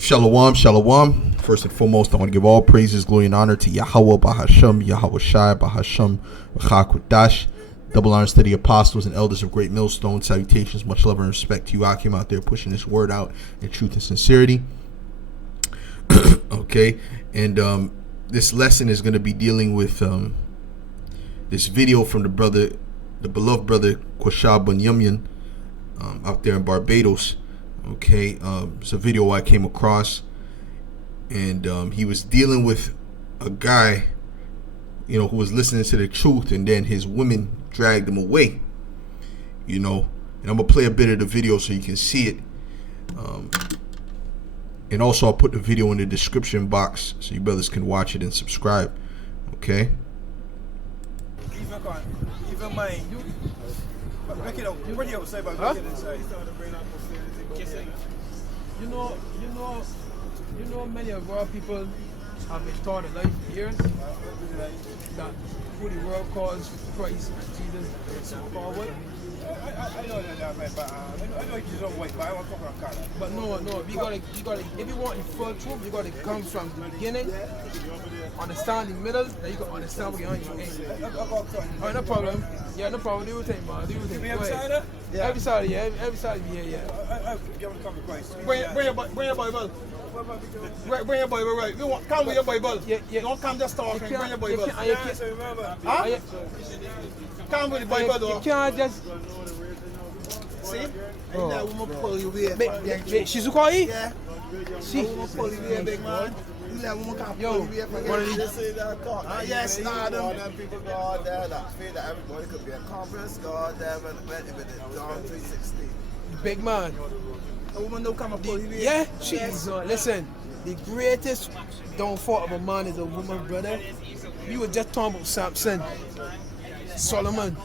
Shalom, shalom. First and foremost, I want to give all praises, glory, and honor to Yahweh, Bahasham, Yahweh Shai, Bahasham, Vachakwadash. Double honors to the apostles and elders of Great Millstone. Salutations, much love and respect to you, Akim, out there pushing this word out in truth and sincerity. Okay, and this lesson is going to be dealing with this video from the beloved brother Kwashab Bunyamyan out there in Barbados. Okay, it's a video I came across, and he was dealing with a guy, who was listening to the truth, and then his women dragged him away, and I'm gonna play a bit of the video so you can see it, and also I'll put the video in the description box so you brothers can watch it and subscribe. Okay. Even mine. Break it out. What do you have to say about breaking it inside? You know, many of our people have been taught in life for years that who the world calls Christ and Jesus is so forward. I know that, but I know you don't wait, but I want to talk about color. But no, you gotta, if you want the full truth, you gotta come from the beginning, understand the middle, then you can understand what you're on your end. Alright, no problem. Yeah, no problem. Do your thing, man. Do your thing. Every side? Yeah. Every side, yeah. Every side, yeah. Give them come to Christ. Bring your Bible. Bring your Bible, right? Come with your Bible. Yeah. Don't come just talking. Bring your Bible. So remember. Huh? Come with the Bible, though. You can't just... See? That woman pull you away. She's a call you? Yeah. She. That woman pull you away, big man. That woman can't pull you away. One of these... Yes, Adam. People go out there that feel that everybody could be accomplished, go out there with it John 3:16. Big man. A woman don't come and pull you away. Yeah, she's listen, the greatest downfall of a man is a woman, brother. You were just talking about Samson, Solomon.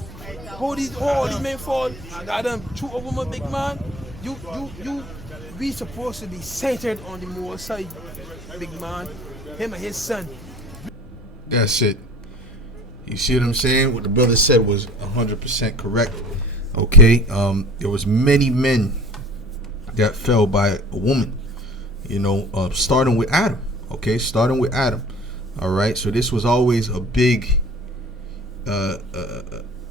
How these men fall? Adam, true a woman, big man. We supposed to be centered on the more side, big man. Him and his son. That's it. You see what I'm saying? What the brother said was 100% correct. Okay, there was many men that fell by a woman, starting with Adam. Okay, starting with Adam. All right, so this was always a big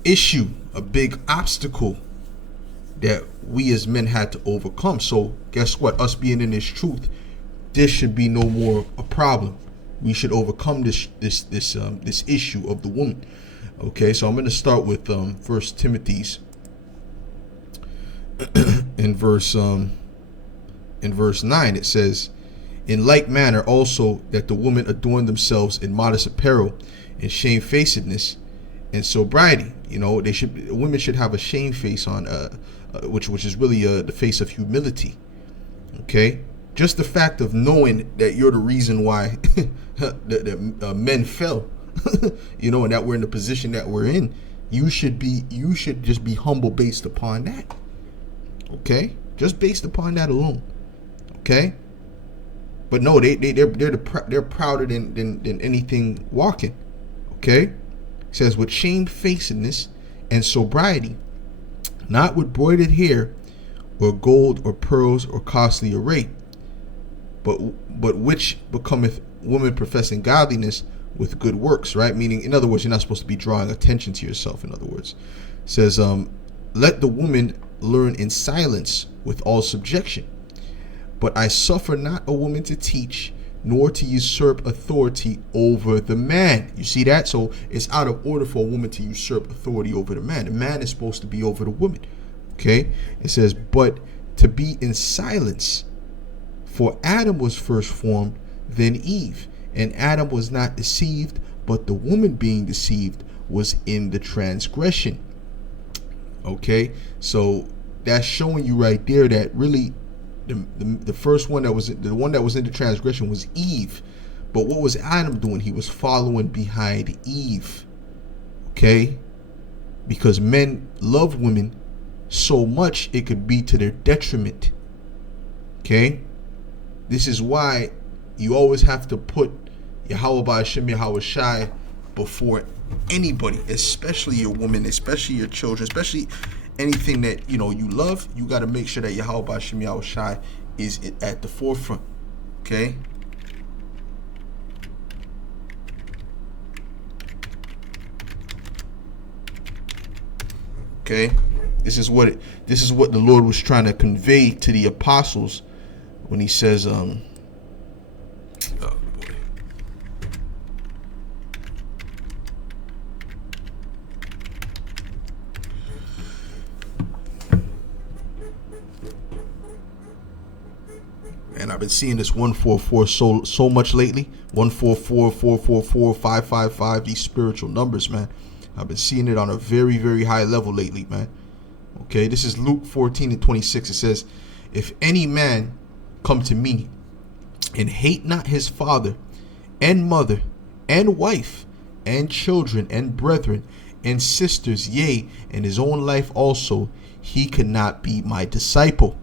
issue, a big obstacle that we as men had to overcome. So guess what? Us being in this truth, this should be no more a problem. We should overcome this issue of the woman. Okay, so I'm going to start with First Timothy's in verse 9. It says, in like manner also that the women adorn themselves in modest apparel and shamefacedness and sobriety. Women should have a shame face on, which is really the face of humility. Okay, just the fact of knowing that you're the reason why the men fell, and that we're in the position that we're in. You should just be humble based upon that. Okay, just based upon that alone. Okay, but no, they're prouder than anything walking. Okay, it says with shamefacedness and sobriety, not with broidered hair or gold or pearls or costly array, but which becometh woman professing godliness with good works. Right, meaning, in other words, you're not supposed to be drawing attention to yourself. In other words, it says, let the woman learn in silence with all subjection. But I suffer not a woman to teach, nor to usurp authority over the man. You see that? So it's out of order for a woman to usurp authority over the man. The man is supposed to be over the woman. Okay? It says, but to be in silence. For Adam was first formed, then Eve. And Adam was not deceived, but the woman being deceived was in the transgression. Okay? So that's showing you right there that really the first one that was in the transgression was Eve. But what was Adam doing? He was following behind Eve. Okay? Because men love women so much it could be to their detriment. Okay? This is why you always have to put Yahweh Ba'ashem Yahweh Shai before anybody, especially your woman, especially your children, especially anything that you love. You got to make sure that Yahweh Ba'ashem Yahweh Shai is at the forefront. Okay. Okay. This is what the Lord was trying to convey to the apostles when he says oh boy. And I've been seeing this 144 so much lately. 144, 444, 555, these spiritual numbers, man. I've been seeing it on a very, very high level lately, man. Okay, this is Luke 14:26. It says, if any man come to me and hate not his father and mother and wife and children and brethren and sisters, yea, and his own life also, he cannot be my disciple.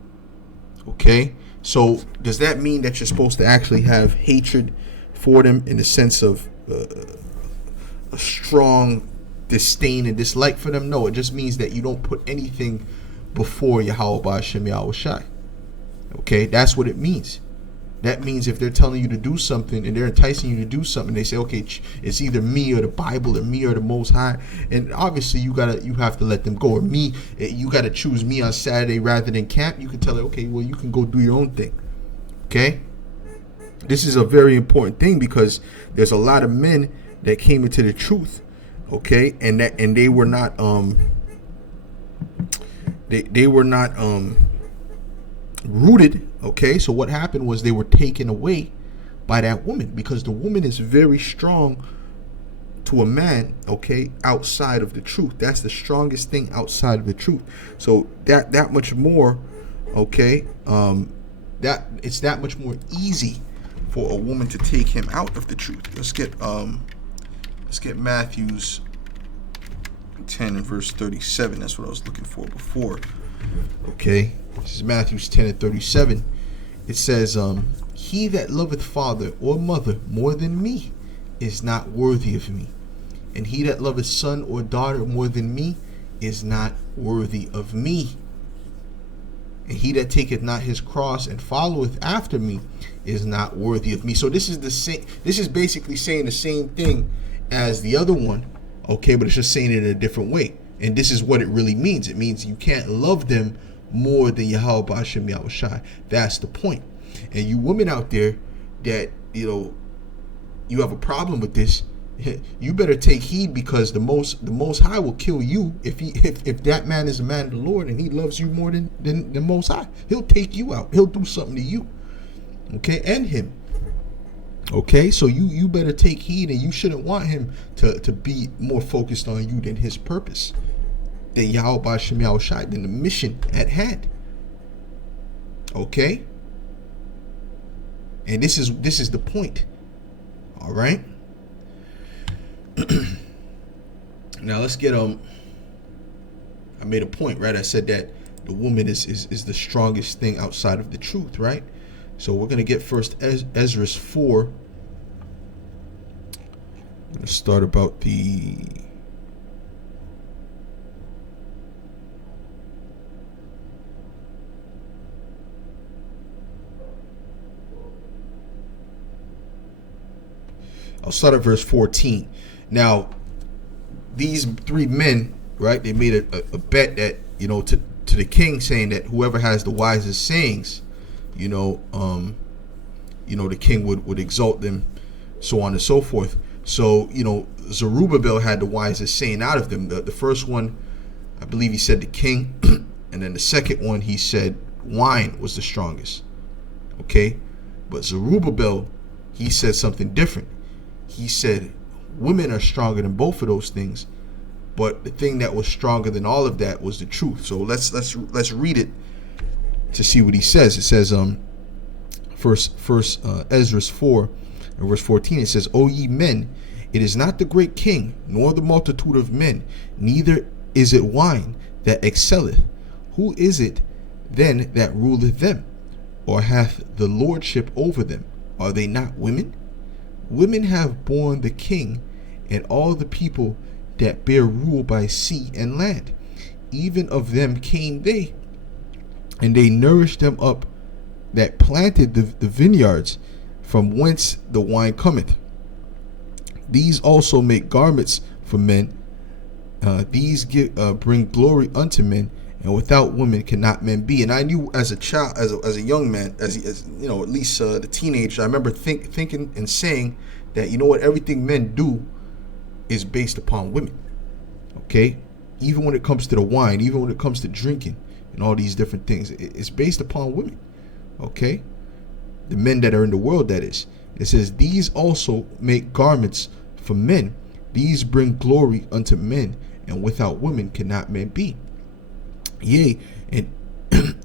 Okay, so does that mean that you're supposed to actually have hatred for them in the sense of a strong disdain and dislike for them? No, it just means that you don't put anything before Yahweh Ba'ashem Yahweh Shai. Okay, that's what it means. That means if they're telling you to do something and they're enticing you to do something, they say, okay, it's either me or the Bible or me or the Most High, and obviously you have to let them go. Or me, you got to choose me on Saturday rather than camp. You can tell it, okay, well, you can go do your own thing. Okay, this is a very important thing because there's a lot of men that came into the truth. Okay, and they were not they were not rooted. Okay, so what happened was they were taken away by that woman, because the woman is very strong to a man, okay, outside of the truth. That's the strongest thing outside of the truth. So that much more, okay, that it's that much more easy for a woman to take him out of the truth. Let's get Matthew's 10 and verse 37. That's what I was looking for before. Okay, this is Matthew's 10 and 37. It says, he that loveth father or mother more than me is not worthy of me, and he that loveth son or daughter more than me is not worthy of me. And he that taketh not his cross and followeth after me is not worthy of me. So this is the same. This is basically saying the same thing as the other one, okay, but it's just saying it in a different way. And this is what it really means. It means you can't love them more than Yahweh Ba'ashem Yahweh Shai. That's the point. And you women out there that, you have a problem with this, you better take heed, because the most High will kill you if that man is a man of the Lord and he loves you more than the Most High. He'll take you out. He'll do something to you, okay, and him. Okay, so you better take heed, and you shouldn't want him to be more focused on you than his purpose, than Yahweh Ba'ashem Yahweh Shai, than the mission at hand. Okay, and this is the point. All right. Now let's get I made a point, right? I said that the woman is the strongest thing outside of the truth, right? So we're gonna get first Ezra 4. I'm gonna start about the I'll start at verse 14. Now, these three men, right? They made a bet that, to the king, saying that whoever has the wisest sayings, the king would exalt them, so on and so forth. So, Zerubbabel had the wisest saying out of them. The first one, I believe he said the king, and then the second one he said wine was the strongest. Okay, but Zerubbabel, he said something different. He said women are stronger than both of those things, but the thing that was stronger than all of that was the truth. So let's read it to see what he says. It says first Ezra 4 and verse 14. It says, O ye men, it is not the great king, nor the multitude of men, neither is it wine that excelleth. Who is it then that ruleth them, or hath the lordship over them? Are they not women? Women have borne the king and all the people that bear rule by sea and land. Even of them came they, and they nourished them up that planted the vineyards, from whence the wine cometh. These also make garments for men. These bring glory unto men, and without women cannot men be. And I knew as a child, as a young man, as you know, at least the teenager, I remember thinking and saying that, you know what, everything men do is based upon women. Okay, even when it comes to the wine, even when it comes to drinking and all these different things, it's based upon women. Okay, the men that are in the world, that is. It says, these also make garments for men. These bring glory unto men, and without women cannot men be. Yea, and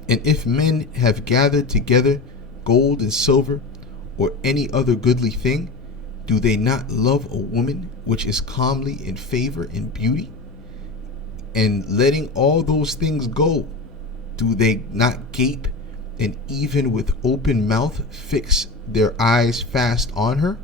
if men have gathered together gold and silver, or any other goodly thing, do they not love a woman which is comely in favor and beauty? And letting all those things go, do they not gape, and even with open mouth fix their eyes fast on her?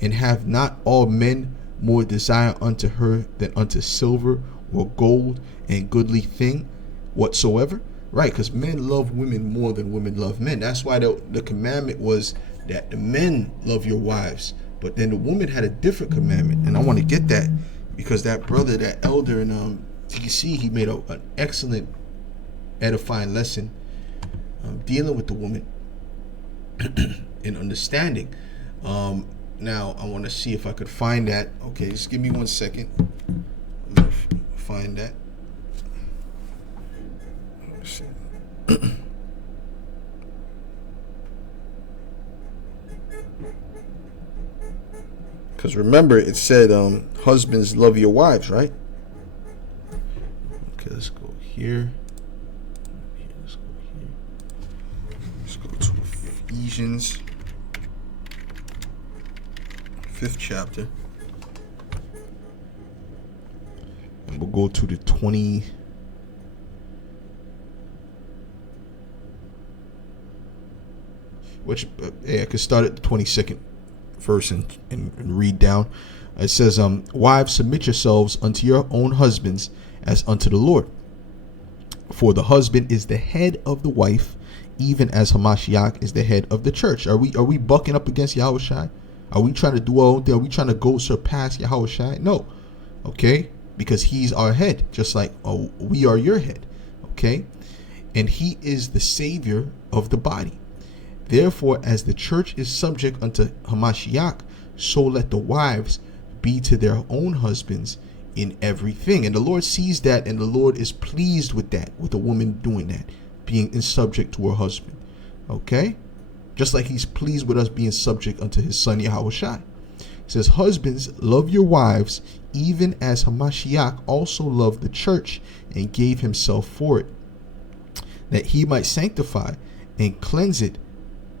And have not all men more desire unto her than unto silver or gold and goodly thing whatsoever? Right, because men love women more than women love men. That's why the commandment was that the men love your wives, but then the woman had a different commandment. And I want to get that, because that brother, that elder in TC, he made an excellent edifying lesson dealing with the woman and understanding. Now I want to see if I could find that. Okay, just give me 1 second. I'm gonna find that. Let's see. Because remember, it said, husbands, love your wives, right? Okay, let's go here. Let's go here. Let's go to Ephesians 5th chapter. And we'll go to the 20. Which, I could start at the 22nd verse and read down. It says, wives, submit yourselves unto your own husbands as unto the Lord. For the husband is the head of the wife, even as Hamashiach is the head of the church. Are we bucking up against Yahushua? Are we trying to do our own thing? Are we trying to go surpass Yahushua? No. Okay? Because he's our head, just like we are your head. Okay? And he is the savior of the body. Therefore, as the church is subject unto Hamashiach, so let the wives be to their own husbands in everything. And the Lord sees that, and the Lord is pleased with that, with a woman doing that, being in subject to her husband. Okay? Just like he's pleased with us being subject unto his son Yahushua. It says, husbands, love your wives, even as Hamashiach also loved the church and gave himself for it, that he might sanctify and cleanse it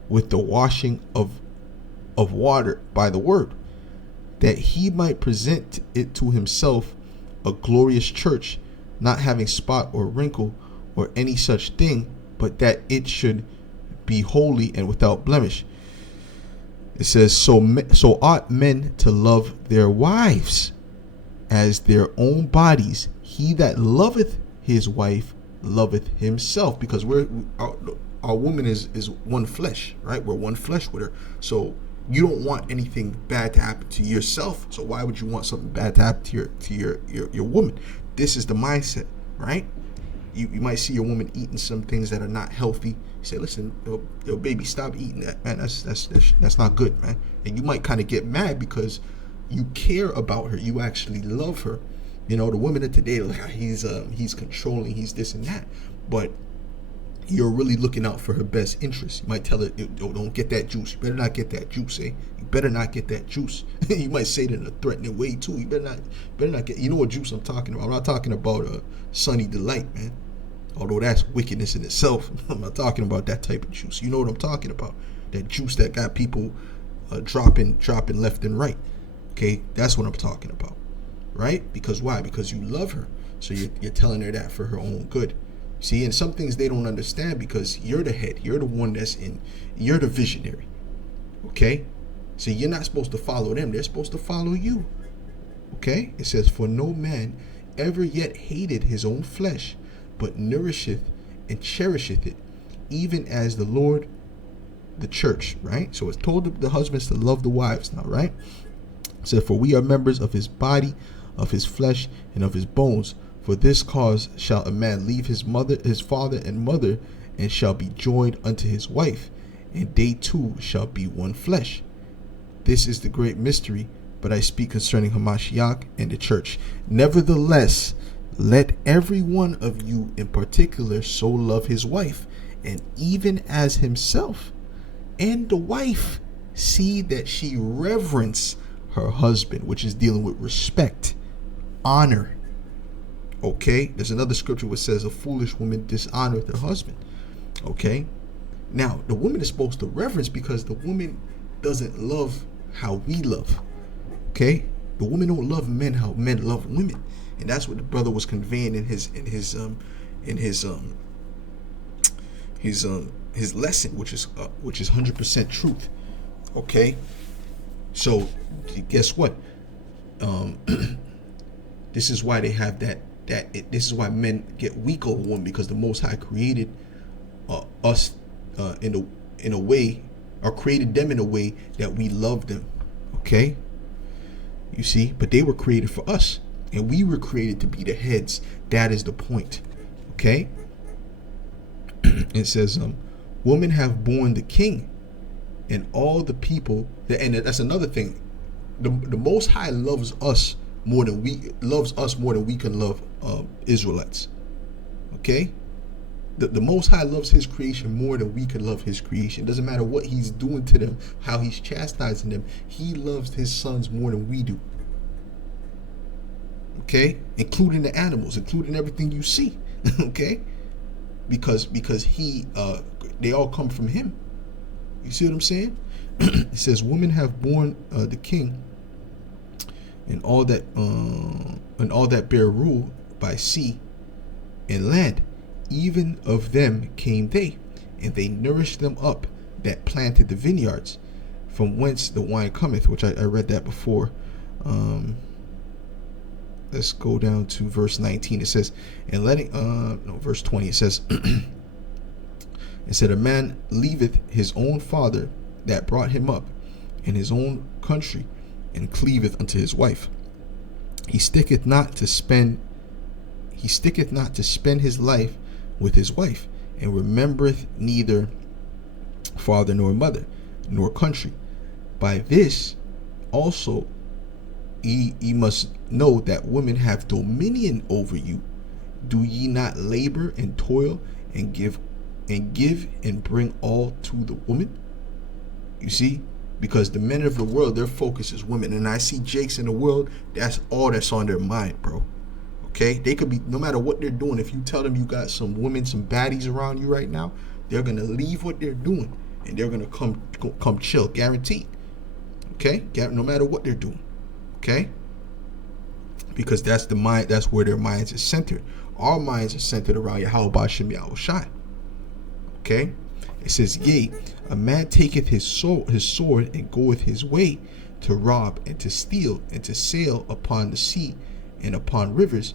with the washing of water by the word, that he might present it to himself a glorious church, not having spot or wrinkle or any such thing, but that it should be holy and without blemish. It says, so ought men to love their wives as their own bodies. He that loveth his wife loveth himself, because our woman is one flesh, right? We're one flesh with her. So you don't want anything bad to happen to yourself. So why would you want something bad to happen to your woman? This is the mindset, right? You might see your woman eating some things that are not healthy. You say, listen, yo, baby, stop eating that, man. That's not good, man. And you might kind of get mad because you care about her. You actually love her. You know, the women of today, like, he's controlling, he's this and that. But you're really looking out for her best interest. You might tell her, don't get that juice. You better not get that juice, eh? You better not get that juice. You might say it in a threatening way too. You better not get, you know what juice I'm talking about. I'm not talking about a Sunny Delight, man. Although that's wickedness in itself. I'm not talking about that type of juice. You know what I'm talking about. That juice that got people dropping left and right. Okay, that's what I'm talking about. Right? Because why? Because you love her. So you're telling her that for her own good. See, and some things they don't understand because you're the head. You're the one you're the visionary. Okay? So you're not supposed to follow them. They're supposed to follow you. Okay? It says, for no man ever yet hated his own flesh, but nourisheth and cherisheth it, even as the Lord the church, right? So it's told the husbands to love the wives now, right? It said, for we are members of his body, of his flesh, and of his bones. For this cause shall a man leave his father and mother, and shall be joined unto his wife, and they two shall be one flesh. This is the great mystery, but I speak concerning Hamashiach and the church. Nevertheless, let every one of you in particular so love his wife, and even as himself, and the wife see that she reverence her husband, which is dealing with respect, honor. Okay, there's another scripture which says a foolish woman dishonoreth her husband. Okay, now the woman is supposed to reverence because the woman doesn't love how we love. Okay, the women don't love men how men love women, and that's what the brother was conveying in his lesson, which is 100% truth. Okay, so guess what? This is why they have this is why men get weak over women, because the Most High created us in a way, or created them in a way that we love them. Okay, you see, but they were created for us, and we were created to be the heads. That is the point. Okay. It says, women have borne the king and all the people and that's another thing. The Most High loves us more than we can love Israelites. Okay, the Most High loves his creation more than we can love his creation. Doesn't matter what he's doing to them, how he's chastising them, he loves his sons more than we do. Okay, including the animals, including everything you see. Okay, because he they all come from him. You see what I'm saying? It says, women have borne the king and all that bear rule by sea and land. Even of them came they, and they nourished them up that planted the vineyards, from whence the wine cometh, which I read that before. Let's go down to verse 19. It says, and letting verse 20, it says, it said, a man leaveth his own father that brought him up, in his own country, and cleaveth unto his wife. He sticketh not to spend his life with his wife, and remembereth neither father nor mother nor country. By this also ye must know that women have dominion over you. Do ye not labor and toil and give and bring all to the woman? You see, because the men of the world, their focus is women, and I see Jakes in the world, that's all that's on their mind, bro. Okay, they could be, no matter what they're doing, if you tell them you got some women, some baddies around you right now, they're gonna leave what they're doing and they're gonna come chill, guaranteed. Okay, no matter what they're doing. Okay, because that's the mind, that's where their minds are centered. Our minds are centered around Yahweh Shem Yahushai. Okay, it says, yea, a man taketh his sword and goeth his way to rob and to steal and to sail upon the sea and upon rivers,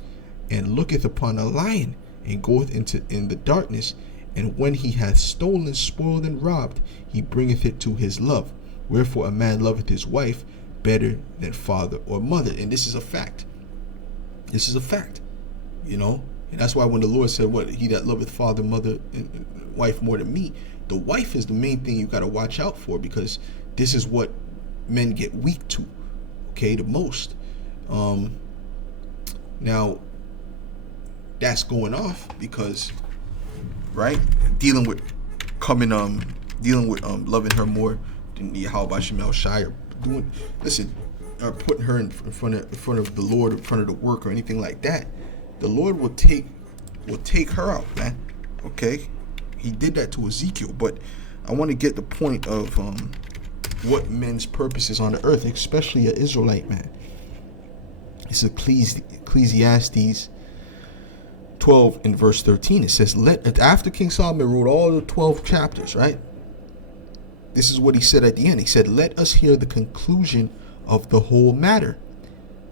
and looketh upon a lion and goeth in the darkness, and when he hath stolen, spoiled, and robbed, he bringeth it to his love. Wherefore a man loveth his wife better than father or mother. And this is a fact. This is a fact. You know, and that's why when the Lord said, what, he that loveth father, mother, and wife more than me, the wife is the main thing you got to watch out for, because this is what men get weak to, okay, the most. Now that's going off because, right, dealing with loving her more than Yahweh Shemel Shai, or doing, listen, or putting her in front of the Lord, in front of the work or anything like that. The Lord will take her out, man. Okay, he did that to Ezekiel, but I want to get the point of what men's purpose is on the earth, especially an Israelite man. It's Ecclesiastes 12 in verse 13. It says, after King Solomon wrote all the 12 chapters, right? This is what he said at the end. He said, let us hear the conclusion of the whole matter.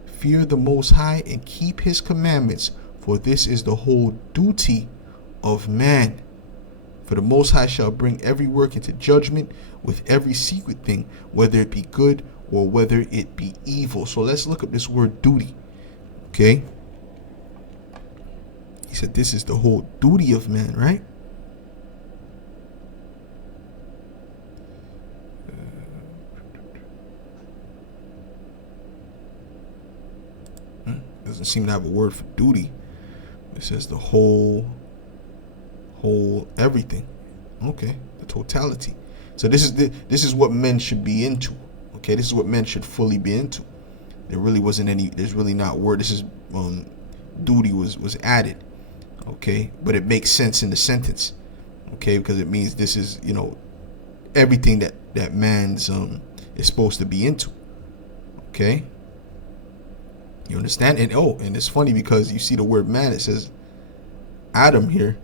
Fear the Most High and keep his commandments, for this is the whole duty of man. For the Most High shall bring every work into judgment with every secret thing, whether it be good or whether it be evil. So let's look up this word duty. Okay. He said this is the whole duty of man, right? Doesn't seem to have a word for duty. It says the whole everything. Okay, the totality. So this is what men should be into. Okay, this is what men should fully be into. There really wasn't any. There's really not word. This is duty was added. Okay, but it makes sense in the sentence. Okay, because it means this is everything that man's is supposed to be into. Okay. You understand? And it's funny because you see the word man, it says Adam here.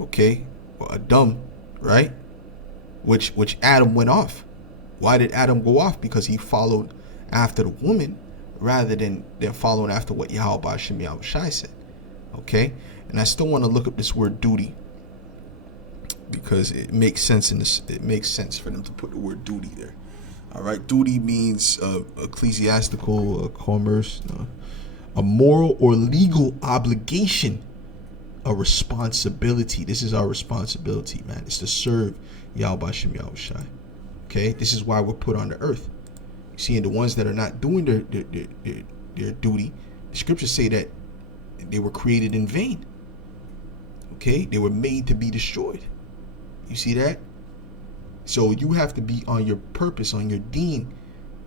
Okay, or Adam, right? Which Adam went off. Why did Adam go off? Because he followed after the woman rather than following after what Yahweh Hashem Yahweh Shai said. Okay, and I still want to look up this word duty because it makes sense in this. It makes sense for them to put the word duty there. All right, duty means ecclesiastical commerce, a moral or legal obligation, a responsibility. This is our responsibility, man. It's to serve Yahweh Hashem Yahweh Shai. Okay, this is why we're put on the earth. You see, and the ones that are not doing their duty, the scriptures say that they were created in vain. Okay, they were made to be destroyed. You see that? So you have to be on your purpose, on your deen,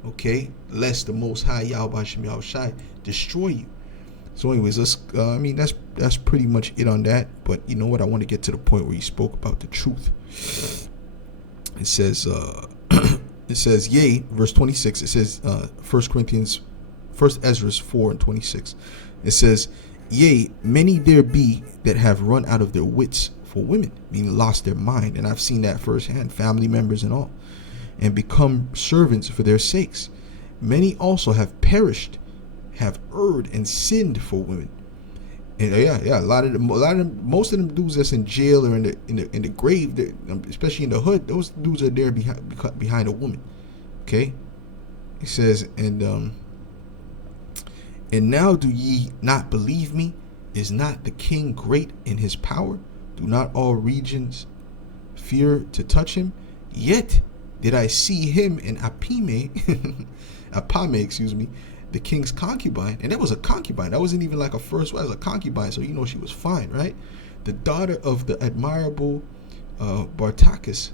okay? Lest the Most High Yahweh Hashem Yahweh Shai destroy you. So anyways, let's. That's pretty much it on that. But you know what? I want to get to the point where he spoke about the truth. It says, yea, verse 26. It says, 1 Ezra 4:26. It says, yea, many there be that have run out of their wits for women, meaning lost their mind, and I've seen that firsthand, family members and all, and become servants for their sakes. Many also have perished, have erred and sinned for women. And a lot of them, most of them dudes that's in jail or in the grave, especially in the hood, those dudes are there behind a woman. Okay, it says, and now do ye not believe me? Is not the king great in his power? Do not all regions fear to touch him? Yet did I see him in Apame, the king's concubine. And that was a concubine. That wasn't even like a first wife. It was a concubine. So she was fine, right? The daughter of the admirable Bartachus,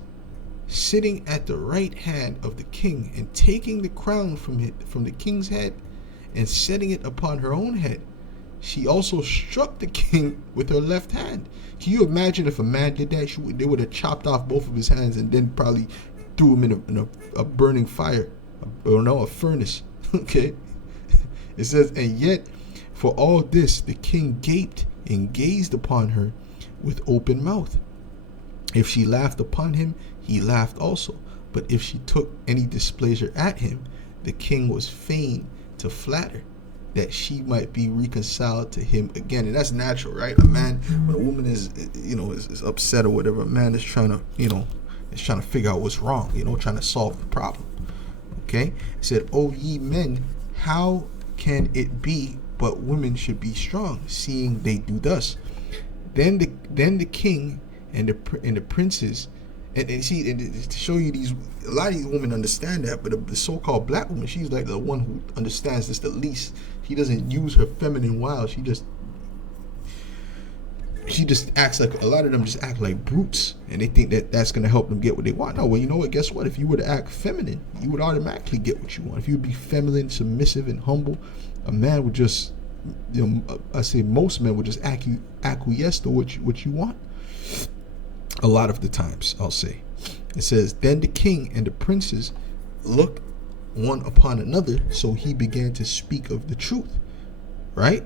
sitting at the right hand of the king and taking the crown from the king's head and setting it upon her own head. She also struck the king with her left hand. Can you imagine if a man did that? They would have chopped off both of his hands and then probably threw him in a burning fire, a furnace. Okay. It says, and yet for all this the king gaped and gazed upon her with open mouth. If she laughed upon him, he laughed also. But if she took any displeasure at him, the king was fain to flatter, that she might be reconciled to him again. And that's natural, right? A man, when a woman is upset or whatever, a man is trying to figure out what's wrong, trying to solve the problem. Okay? It said, O ye men, how can it be but women should be strong, seeing they do thus? Then the king and the princes, and to show you a lot of these women understand that, but the so-called black woman, she's like the one who understands this the least. She doesn't use her feminine wiles. She just acts like, a lot of them just act like brutes, and they think that that's going to help them get what they want. No, well, you know what? Guess what? If you were to act feminine, you would automatically get what you want. If you would be feminine, submissive, and humble, a man would just, I say most men would just acquiesce to what you want. A lot of the times, I'll say. It says, then the king and the princes looked one upon another, so he began to speak of the truth. Right?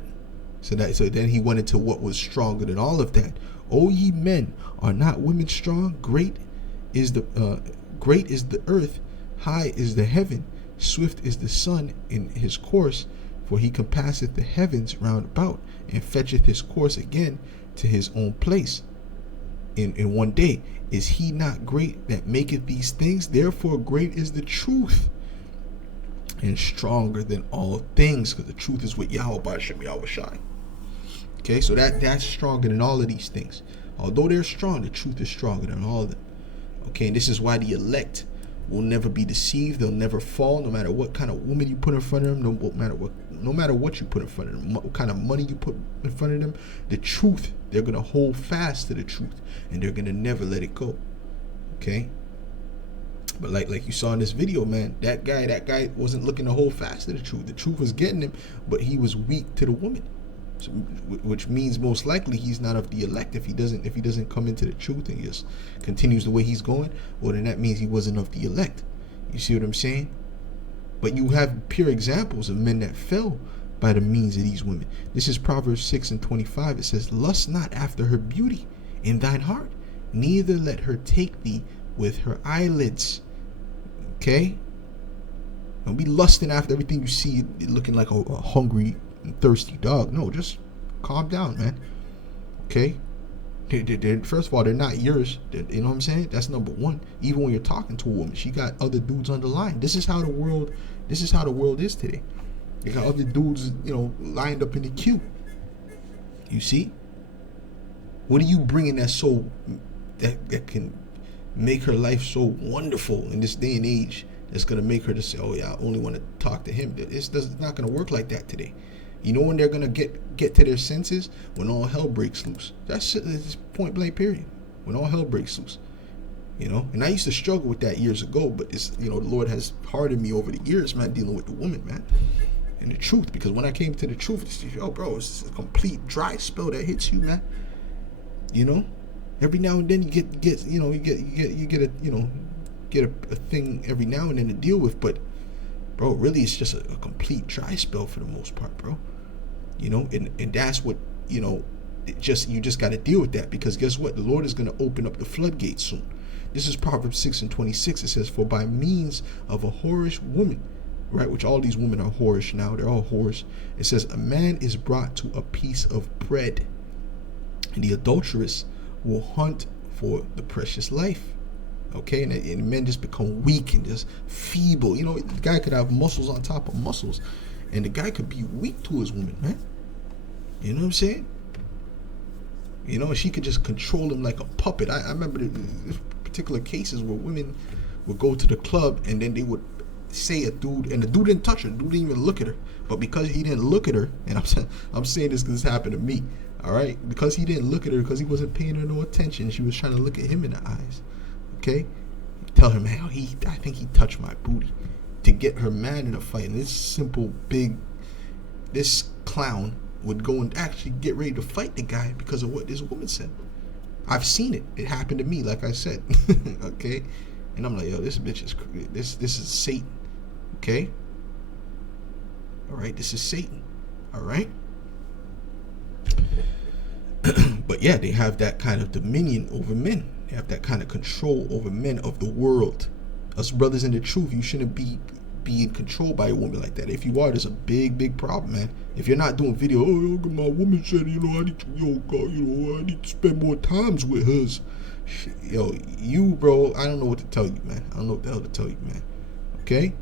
So then he went into what was stronger than all of that. O ye men, are not women strong? Great is the earth, high is the heaven, swift is the sun in his course, for he compasseth the heavens round about, and fetcheth his course again to his own place. in one day. Is he not great that maketh these things? Therefore great is the truth, and stronger than all things, because the truth is with Yahweh B'Shem Yahweh Shai. Okay, so that's stronger than all of these things. Although they're strong, the truth is stronger than all of them. Okay, and this is why the elect will never be deceived. They'll never fall, no matter what kind of woman you put in front of them, no matter what you put in front of them, what kind of money you put in front of them. The truth, they're gonna hold fast to the truth, and they're gonna never let it go. Okay. But like you saw in this video, man, that guy wasn't looking to hold fast to the truth. The truth was getting him, but he was weak to the woman, so, which means most likely he's not of the elect. If he doesn't come into the truth and just continues the way he's going, well, then that means he wasn't of the elect. You see what I'm saying? But you have pure examples of men that fell by the means of these women. This is Proverbs 6:25. It says, "Lust not after her beauty in thine heart, neither let her take thee with her eyelids." Okay? Don't be lusting after everything you see, looking like a hungry and thirsty dog. No, just calm down, man. Okay? First of all, they're not yours. You know what I'm saying? That's number one. Even when you're talking to a woman, she got other dudes on the line. This is how the world is today. They got other dudes, lined up in the queue. You see? What are you bringing that that can make her life so wonderful in this day and age, that's going to make her to say, oh yeah, I only want to talk to him? It's not going to work like that today. You know when they're going to get to their senses? When all hell breaks loose. That's point blank period. When all hell breaks loose. And I used to struggle with that years ago, but it's, the Lord has hardened me over the years, man, dealing with the woman, man, and the truth. Because when I came to the truth, it's, bro, it's a complete dry spell that hits you, man. Every now and then you get a thing every now and then to deal with, but bro, really it's just a complete dry spell for the most part, bro. And that's what, you just got to deal with that, because guess what? The Lord is going to open up the floodgates soon. This is Proverbs 6:26. It says, "For by means of a whorish woman," right? Which all these women are whorish now. They're all whores. It says, "A man is brought to a piece of bread, and the adulteress will hunt for the precious life." Okay, and men just become weak and just feeble. The guy could have muscles on top of muscles, and the guy could be weak to his woman, man. You know what I'm saying? And she could just control him like a puppet. I remember there's particular cases where women would go to the club, and then they would say a dude, and the dude didn't touch her. The dude didn't even look at her. But because he didn't look at her, and I'm saying this because this happened to me. All right, because he didn't look at her, because he wasn't paying her no attention, she was trying to look at him in the eyes. Okay, tell her, man, I think he touched my booty, to get her man in a fight. And this clown would go and actually get ready to fight the guy because of what this woman said. I've seen it. It happened to me, like I said. Okay, and I'm like, yo, this bitch is this is Satan. Okay, all right, this is Satan. All right. But yeah, they have that kind of dominion over men. They have that kind of control over men of the world. Us brothers in the truth, you shouldn't be being controlled by a woman like that. If you are, there's a big problem, man. If you're not doing video, my woman said, I need to, I need to spend more times with hers. Bro, I don't know what to tell you, man. I don't know what the hell to tell you, man. Okay?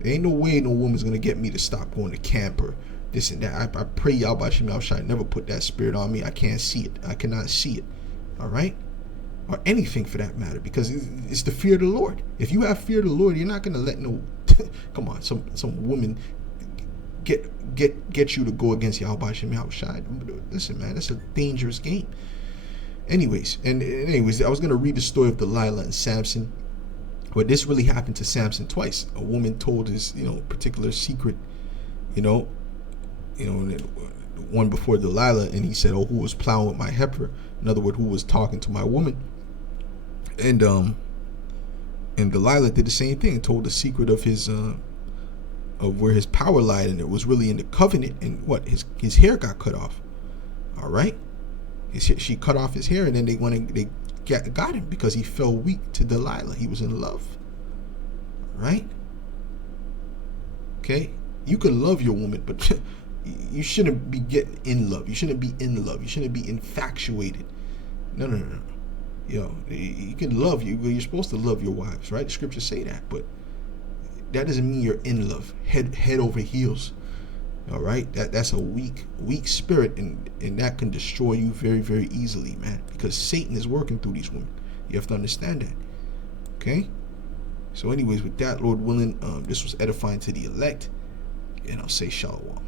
There ain't no way no woman's gonna get me to stop going to camp or this and that. I pray y'all by Shem Shai never put that spirit on me. I can't see it. I cannot see it. All right? Or anything for that matter, because it's the fear of the Lord. If you have fear of the Lord, you're not gonna let no come on, some woman get you to go against Yahweh Shem Shai. Listen, man, that's a dangerous game. Anyways, I was gonna read the story of Delilah and Samson, but this really happened to Samson twice. A woman told his particular secret, one before Delilah, and he said, "Oh, who was plowing with my heifer?" In other words, who was talking to my woman? And Delilah did the same thing and told the secret of his of where his power lied, and it was really in the covenant. And what his hair got cut off. All right, she cut off his hair, and then they got him because he fell weak to Delilah. He was in love. All right. Okay, you could love your woman, but you shouldn't be getting in love. You shouldn't be in love. You shouldn't be infatuated. No. You can love you're supposed to love your wives, right? The scriptures say that, but that doesn't mean you're in love, head over heels. All right, that's a weak spirit, and that can destroy you very, very easily, man, because Satan is working through these women. You have to understand that. Okay, so anyways, with that, Lord willing, this was edifying to the elect, and I'll say shalom.